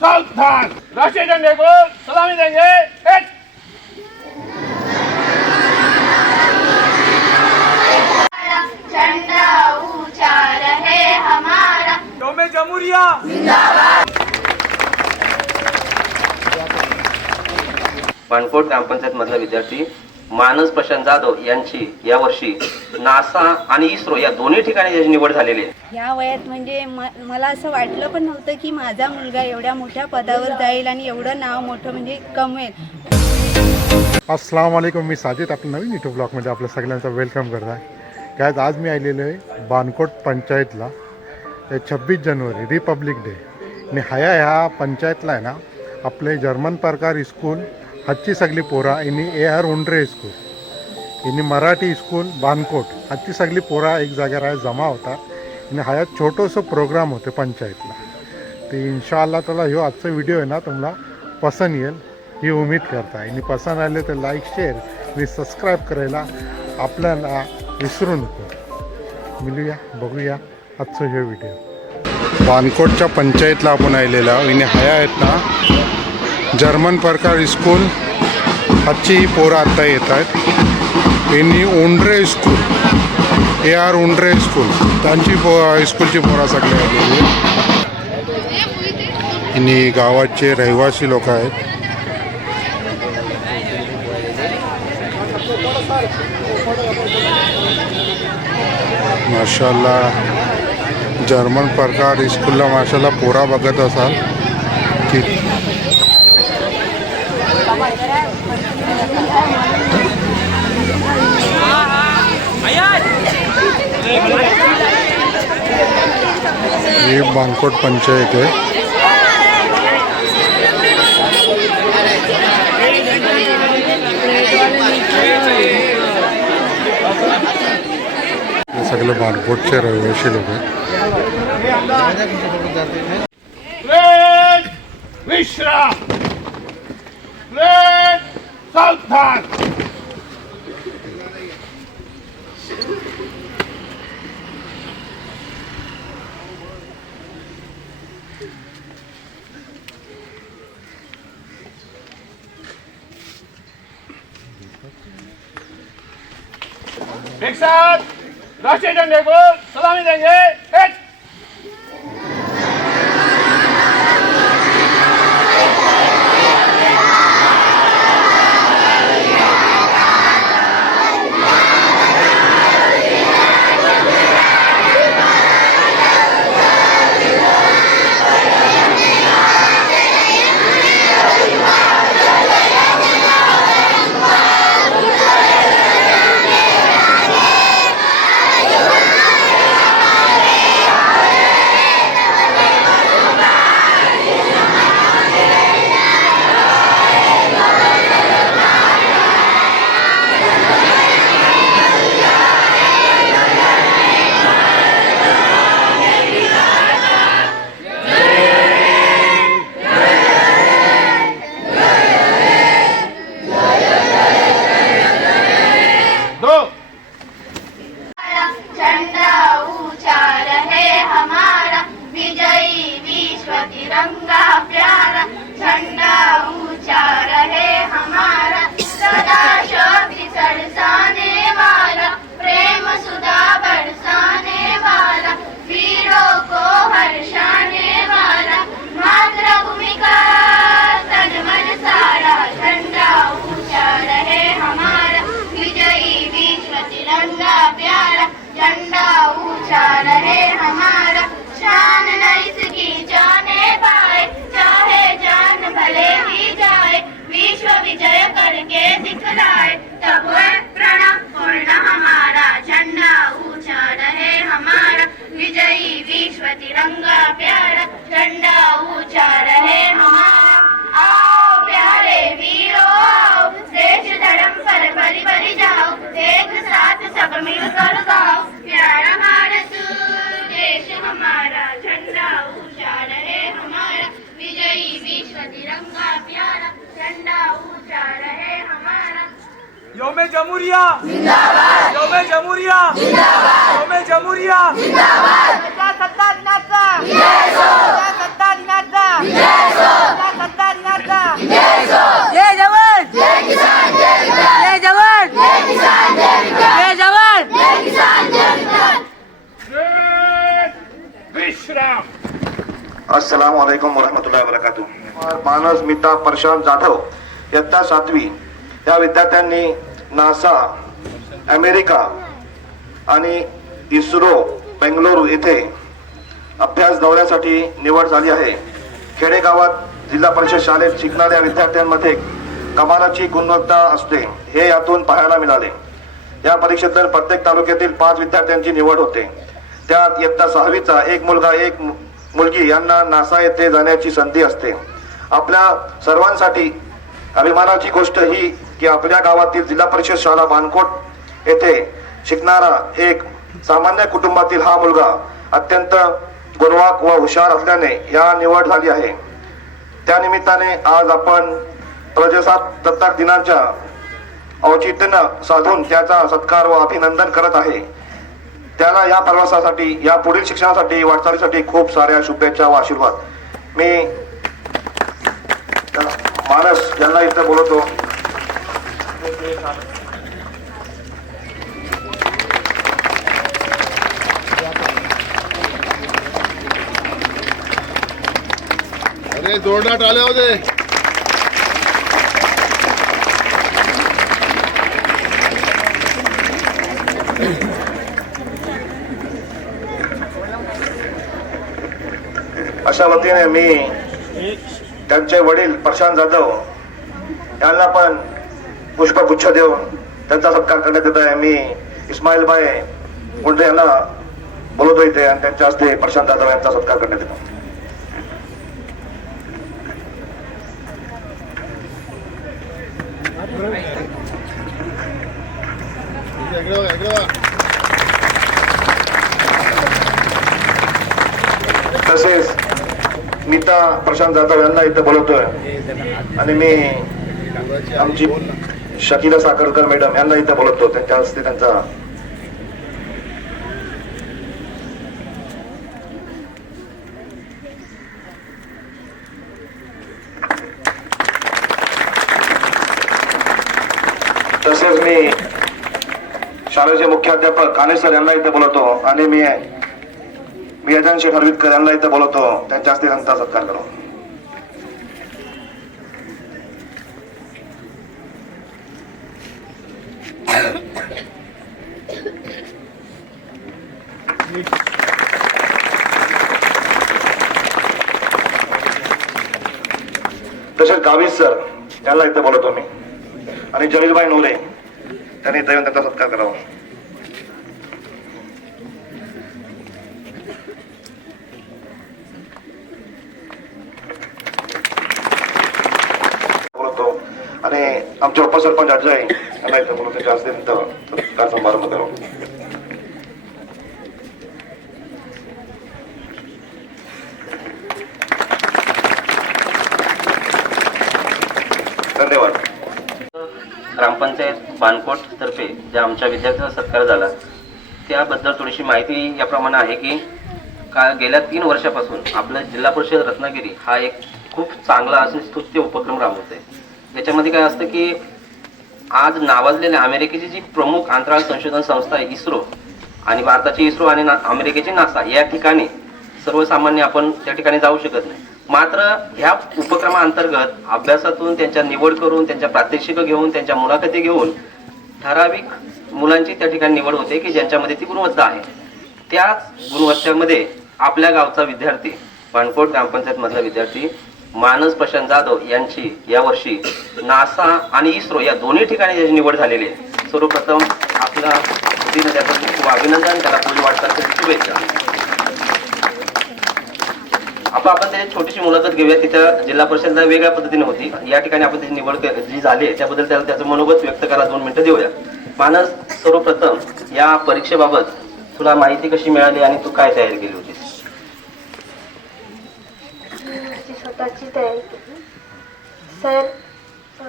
सावधान, राष्ट्रीय झंडे को सलामी देंगे। एक झंडा ऊंचा रहे हमारा, यौम जमहूरिया बाणकोट ग्रामपंचायत मधला विद्यार्थी मानस प्रशांत जाधव यांची यावर्षी नासा आणि इस्रो या दोन्ही ठिकाणी त्याची निवड झालेली आहे। ह्या वयात म्हणजे मला असं वाटलं पण नव्हतं की माझा मुलगा एवढ्या मोठ्या पदावर जाईल आणि एवढं नाव मोठं म्हणजे कमवेल। अस्सलाम वालेकुम, मी साजिद आपल्या नवीन यूट्यूब ब्लॉगमध्ये आपल्या सगळ्यांचं वेलकम करत आहे। काय आज मी आलेलो आहे बाणकोट पंचायतला 26 जानेवारी रिपब्लिक डे आणि ह्या पंचायतला आहे ना आपले जर्मन प्रकार स्कूल हाची सगळी पोरा इनी AR उंड्रे स्कूल इनी मराठी स्कूल बाणकोट हाची सगळी पोरा एक जाग्यार जमा होता आणि हा छोटंसं प्रोग्राम होते पंचायतला। ते इन्शाअल्लाह ताला ह्यो आजचा व्हिडिओ आहे ना तुम्हाला पसंत येईल ही उम्मीद करता आणि पसंत आले तर लाईक शेअर आणि सबस्क्राईब करायला आपल्याला विसरू नको। मिळूया बघूया आजचा हे व्हिडिओ। बाणकोटच्या पंचायतला आपण आलेला आणि ह्या आहेत ना जर्मन प्रकार स्कूल हाची पोरं आता येत आहेत। यांनी उंड्रे स्कूल AR उंड्रे स्कूल त्यांची स्कूलची पोरा सगळे आलेली आणि गावाचे रहिवासी लोक आहेत। माशाल्लाह जर्मन प्रकार स्कूलला माशाल्लाह पोरा बघत असाल की ही बाणकोट पंचायत आहे। सगळे बाणकोटचे रहिवासी लोक आहेत। विश्राम, सावधान। एक साथ राष्ट्रीय झंडे को सलामी देंगे। एक झंडा ऊंचा रहे हमारा, विजयी विश्व तिरंगा प्यारा। झंडा ऊंचा रहे हमारा, सदा शक्ति सरसाने वाला, प्रेम सुधा बरसाने वाला, वीरों को हर्षाने वाला, मातृभूमि का तन मन सारा। झंडा ऊंचा रहे हमारा, विजयी विश्व तिरंगा प्यारा। झंडा ऊंचा रहे हमारा, शान न इसकी जाने पाए, चाहे जान भले ही जाए, विश्व विजय करके दिखलाए, तब प्रणव पूर्ण हमारा। झंडा ऊंचा रहे हमारा, विजयी विश्व तिरंगा प्यारा। झंडा ऊंचा रहे हमारा, आओ प्यारे वीरों आओ, देश धर्म पर बलि बलि जाओ, एक साथ सब मिलकर गाओ, प्यारा भारत देश हमारा। झंडा ऊंचा रहे हमारा, विजयी विश्व तिरंगा प्यारा। झंडा ऊंचा रहे हमारा। यौम जमहूरिया जिंदाबाद, यौम जमहूरिया जिंदाबाद, यौम जमहूरिया जिंदाबाद। प्रजासत्ताक दिनाचा जय हो, प्रजासत्ताक दिनाचा जय हो। अस्सलाम वालेकुम वरहमतुल्लाहि वबरकातुह। मानस मिता प्रशांत जाधव इयत्ता 7वी या विद्यार्थ्यांनी नासा, अमेरिका आणि इस्रो बेंगलोर येथे अभ्यास दौऱ्यासाठी निवड झाली आहे. खेडेगावात जिल्हा परिषद शाळेत शिकणाऱ्या विद्यार्थ्यांमध्ये कमालाची गुणवत्ता असते हे यातून पाहायला मिळाले. या परीक्षेतून प्रत्येक तालुक्यातील 5 विद्यार्थ्यांची निवड होते. त्यात इयत्ता 6वीचा एक मुलगा एक मुलगी यांना नासा येथे जाण्याची संधी असते. आपल्या सर्वांसाठी अभिमानाची गोष्ट ही की आपल्या गावातील जिल्हा परिषद शाळा बानकोट येथे शिकणारा एक सामान्य कुटुंबातील हा मुलगा अत्यंत गुणवाक व हुशार असल्याने या निवड झाली आहे. त्यानिमित्ताने आज आपण प्रजासत्ताक दिनाच्या औचित्याने साधून त्याचा सत्कार व अभिनंदन करत आहे. त्याला या प्रवासासाठी, या पुढील शिक्षणासाठी, वाटचालीसाठी खूप साऱ्या शुभेच्छा व आशीर्वाद. मी मानस यांना इथं बोलवतो. अरे जोरदार टाळ्या होते. अशा वतीने मी त्यांचे वडील प्रशांत जाधव यांना पण पुष्पगुच्छ देऊन त्यांचा सत्कार करण्यात येत आहे. मी इस्माईलभाई मुंडे यांना बोलवतो इथे आणि त्यांच्या हस्ते प्रशांत जाधव यांचा सत्कार करण्यात येतो. तसेच नीता प्रशांत जाधव यांना इथे बोलवतोय आणि मी आमची शकीला साखरकर मॅडम यांना इथे बोलवतो. त्यांच्या हस्ते त्यांचा तसेच मी शाळेचे मुख्याध्यापक काने सर यांना इथे बोलवतो आणि मी यजन शेख हरवितकर यांना इथे बोलवतो. त्यांच्या हस्ते त्यांचा सत्कार करू. तसेच गावीस सर यांना इथे बोलवतो मी आणि जलीलभाई नोरे त्यांनी इथे येऊन त्यांचा सत्कार करावा. आणि आमचे उपसरपंच अजय यांना इथे बोलवतो. त्यांच्या हस्ते सत्कार समारंभ करावा. धन्यवाद. ग्रामपंचायत बानकोट तर्फे ज्या आमच्या विद्यार्थ्यांचा सत्कार झाला त्याबद्दल थोडीशी माहिती याप्रमाणे आहे की गेल्या 3 वर्षापासून आपलं जिल्हा परिषद रत्नागिरी हा एक खूप चांगला असून स्तुत्य उपक्रम राबवतोय. याच्यामध्ये काय असतं की आज नावाजलेल्या अमेरिकेची जी प्रमुख अंतराळ संशोधन संस्था आहे इस्रो आणि भारताची इस्रो आणि अमेरिकेची नासा या ठिकाणी सर्वसामान्य आपण त्या ठिकाणी जाऊ शकत नाही. मात्र ह्या उपक्रमाअंतर्गत अभ्यासातून त्यांच्या निवड करून त्यांच्या प्रात्यक्षिक घेऊन त्यांच्या मुलाखती घेऊन ठराविक मुलांची त्या ठिकाणी निवड होते की ज्यांच्यामध्ये ती गुणवत्ता आहे. त्याच गुणवत्तेमध्ये आपल्या गावचा विद्यार्थी बानकोट ग्रामपंचायत मधला विद्यार्थी मानस प्रशांत जाधव यांची यावर्षी नासा आणि इस्रो या दोन्ही ठिकाणी त्याची निवड झालेली आहे. सर्वप्रथम आपल्या वतीने त्यासाठी खूप अभिनंदन, त्याला पुढील वाटचालीसाठी शुभेच्छा. आपण त्याची छोटीशी मुलाखत घेऊया. तिच्या जिल्हा परिषदला वेगळ्या पद्धतीने होती. या ठिकाणी आपण त्याची निवड जी झाली आहे त्याबद्दल त्याला त्याचं मनोगत व्यक्त करा. 2 मिनिटं देऊया. मानस, सर्वप्रथम या परीक्षेबाबत तुला माहिती कशी मिळाली आणि तू काय तयारी केली होतीस? माझी स्वतःची तयारी केली. सर,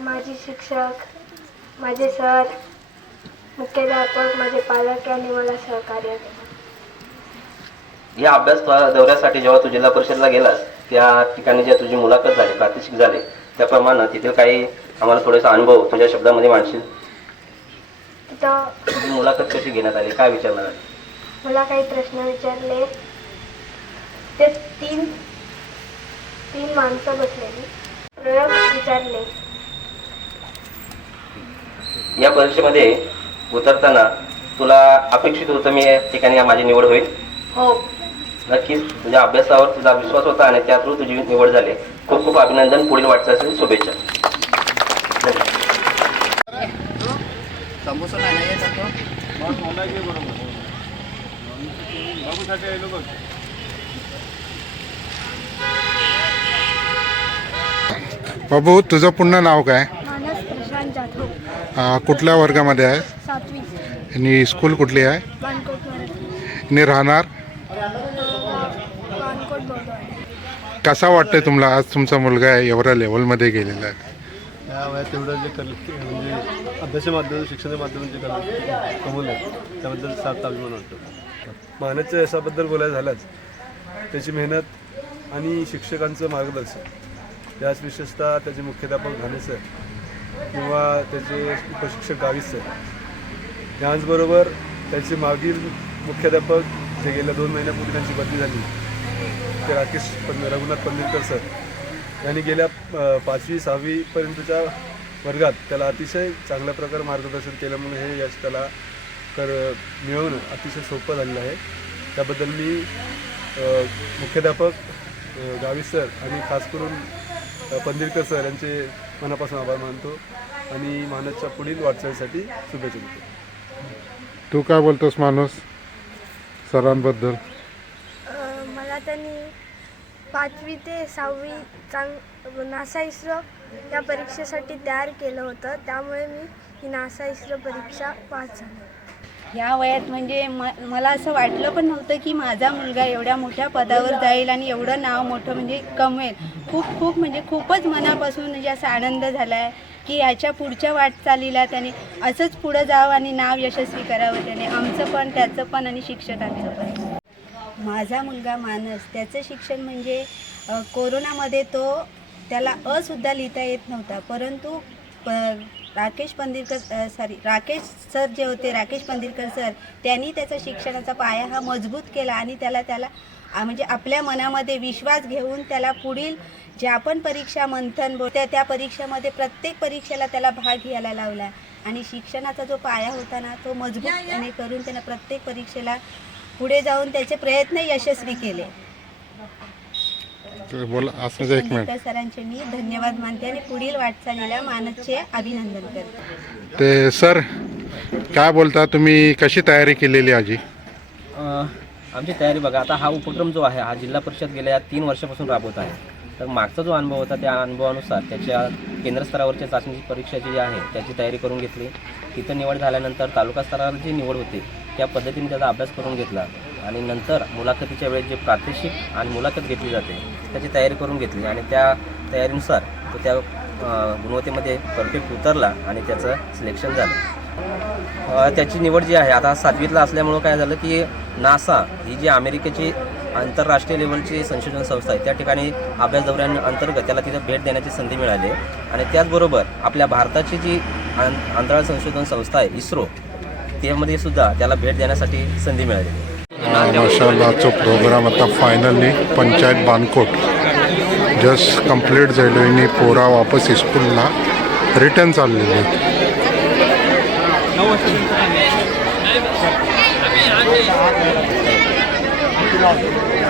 माझे शिक्षक, माझे सर, मुख्याध्यापक, माझे पालक यांनी मला सहकार्य केले. या अभ्यास दौऱ्यासाठी जेव्हा तू जिल्हा परिषदला गेलास त्या ठिकाणी जे तुझी मुलाखत झाली, प्रात्यक्षिक झाले, त्याप्रमाणे तिथे काही आम्हाला थोडासा अनुभव तुझ्या शब्दामध्ये मांडशील? तिथं तुझी मुलाखत कशी घेण्यात आली, काय विचारणार? मला काही प्रश्न विचारले. ते 3 माणसं बसलेली. प्रयोग विचारले. या परीक्षेमध्ये उतरताना तुला अपेक्षित होतं मी या ठिकाणी माझी निवड होईल? हो. नक्कीच तुझ्या अभ्यासावर तुझा विश्वास होता आणि त्या थ्रू तुझी निवड झाली. खूप खूप अभिनंदन. पुढील वाटचालीसाठी शुभेच्छा. बाबू, तुझं पूर्ण नाव काय? मानस प्रशांत जाधव. कुठल्या वर्गामध्ये आहे 7वी. आणि स्कूल कुठली आहे? बानकोट आणि राहणार? बौद्धवाडी. कसा वाटतंय तुम्हाला आज तुमचा मुलगा आहे एवढ्या लेवलमध्ये गेलेला आहे? या वयात तेवढं जे म्हणजे अभ्यासाच्या माध्यमातून शिक्षणाच्या माध्यमातून जे कमवलं त्याबद्दल सार्थ अभिमान वाटतो. मानसच्या यशाबद्दल बोलायचं झालंच त्याची मेहनत आणि शिक्षकांचं मार्गदर्शन, त्याच विशेषतः त्याचे मुख्याध्यापक घाणे सर किंवा त्याचे उपशिक्षक गावित सर, यांचबरोबर त्याचे मागील मुख्याध्यापक जे गेल्या 2 महिन्यापूर्वी त्यांची बदली झाली ते रघुनाथ पंदिरकर सर यांनी गेल्या 5वी 6वी पर्यंतच्या वर्गात त्याला अतिशय चांगल्या प्रकारे मार्गदर्शन केल्यामुळे हे यश त्याला मिळवणं अतिशय सोपं झालेलं आहे. त्याबद्दल मी मुख्याध्यापक गावित सर आणि खास करून पंदिरकर सर यांचे मनापासून आभार मानतो आणि मानसच्या पुढील वाटचालीसाठी शुभेच्छा देतो. तू काय बोलतोस माणूस सरांबद्दल? मला त्यांनी 5वी ते 6वी नासा इस्रो या परीक्षेसाठी तयार केलं होतं. त्यामुळे मी ही नासा इस्रो परीक्षा पास झाली. या वयात म्हणजे मला असं वाटलं पण नव्हतं की माझा मुलगा एवढ्या मोठ्या पदावर जाईल आणि एवढं नाव मोठं म्हणजे कमवेल. खूप म्हणजे खूपच मनापासून म्हणजे असा आनंद झाला आहे की ह्याच्या पुढच्या वाटचालीला त्याने असंच पुढं जावं आणि नाव यशस्वी करावं त्याने, आमचं पण त्याचं पण आणि शिक्षकांचं पण. माझा मुलगा मानस, त्याचं शिक्षण म्हणजे कोरोनामध्ये त्याला सुद्धा लिहिता येत नव्हता, परंतु राकेश सर जे होते, राकेश पंदिरकर सर, त्यांनी त्याचा शिक्षणाचा पाया हा मजबूत केला आणि त्याला म्हणजे आपल्या मनामध्ये विश्वास घेऊन त्याला पुढील ज्या पण परीक्षा मंथन बोलत्या त्या परीक्षेमध्ये प्रत्येक परीक्षेला त्याला भाग घ्यायला लावला आणि शिक्षणाचा जो पाया होता ना तो मजबूत करून त्यानं प्रत्येक परीक्षेला पुढे जाऊन त्याचे प्रयत्न यशस्वी केले. सरांचे मी धन्यवाद मानते आणि पुढील वाटचालीला मानसचे अभिनंदन करते. ते सर काय बोलता, तुम्ही कशी तयारी केलेली आजी? आमची तयारी बघा, आता हा उपक्रम जो आहे हा जिल्हा परिषद गेल्या 3 वर्षापासून राबवत आहे. तर मागचा जो अनुभव होता त्या अनुभवानुसार त्याच्या केंद्र स्तरावरच्या चाचणी परीक्षाची जी आहे त्याची तयारी करून घेतली. तिथं निवड झाल्यानंतर तालुका स्तरावर जी निवड होते त्या पद्धतीने त्याचा अभ्यास करून घेतला आणि नंतर मुलाखतीच्या वेळेस जे प्रात्यक्षिक आणि मुलाखत घेतली जाते त्याची तयारी करून घेतली आणि त्या तयारीनुसार तो त्या गुणवत्तेमध्ये परफेक्ट उतरला आणि त्याचं सिलेक्शन झालं. त्याची निवड जी आहे आता 7वीतला असल्यामुळं काय झालं की नासा ही जी अमेरिकेची आंतरराष्ट्रीय लेवलची संशोधन संस्था आहे त्या ठिकाणी अभ्यास दौऱ्यांअंतर्गत त्याला तिथं भेट देण्याची संधी मिळाली आणि त्याचबरोबर आपल्या भारताची जी अंतराळ संशोधन संस्था आहे इस्रो त्यामध्ये सुद्धा त्याला भेट देण्यासाठी संधी मिळाली. माशाल्लाहचो प्रोग्राम आता finally panchayat Bankot just complete झालो आणि पोरा वापस स्कूलला रिटर्न चाललेले आहेत. Thank you.